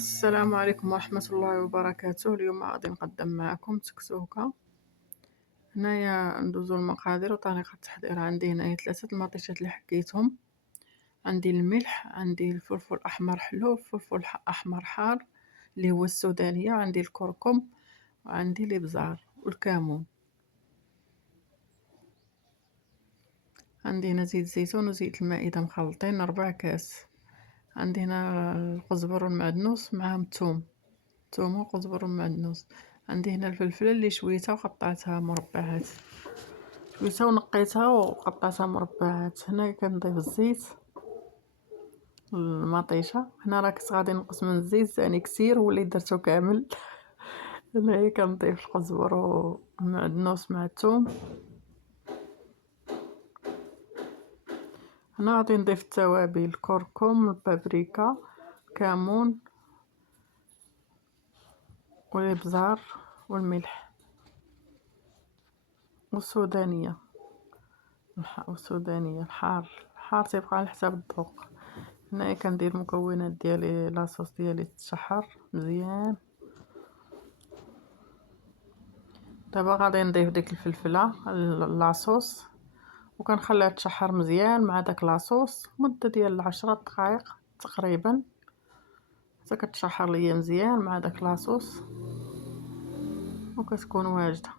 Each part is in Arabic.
السلام عليكم ورحمة الله وبركاته. اليوم غادي نقدم معكم تكسوكة. هنايا ندوزو المقادير وطريقة التحضير. عندي هنايا 3 المطيشات اللي حكيتهم، عندي الملح، عندي الفلفل احمر حلو، فلفل احمر حار اللي هو السودانية، عندي الكركم، وعندي الابزار والكمون. عندي هنا زيت زيتون وزيت المائدة مخلطين 4 كاس. عندي هنا القزبر والمعدنوس معاهم ثوم وقزبر ومعدنوس. عندي هنا الفلفله اللي شويتها وقطعتها مربعات، شويتها ونقيتها وقطعتها مربعات. هنا كنضيف الزيت المطيشه. هنا راه كنت غادي نقص من الزيت ثاني كثير وليت درتو كامل. هنايا كنضيف القزبر والمعدنوس مع الثوم. هنا غادي نضيف التوابل: الكركم، البابريكا، كمون والابزار والملح والسودانيه. الحار تيبقى على حساب الذوق. هنايا كندير المكونات ديالي، لاصوص ديالي تشحر مزيان. دابا غادي نضيف ديك الفلفله لاصوص وكنخليها تشحر مزيان مع داك لاصوص مده ديال 10 دقائق تقريبا حتى كتشحر ليا مزيان مع داك لاصوص وكتكون واجده.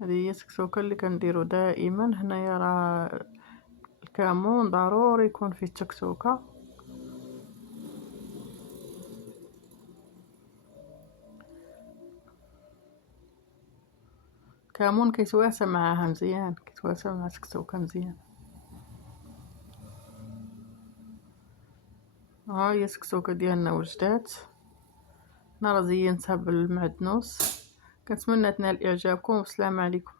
هذه هي التكسوكه اللي كنديرو دائما. هنايا راه الكمون ضروري يكون فيه التكسوكه. الكمون كيتواسى معاها مزيان، كيتواسى مع التكسوكه مزيان. ها هي التكسوكه ديالنا وجدات. انا راه زينتها بالمعدنوس. كنتمنى تنال اعجابكم والسلام عليكم.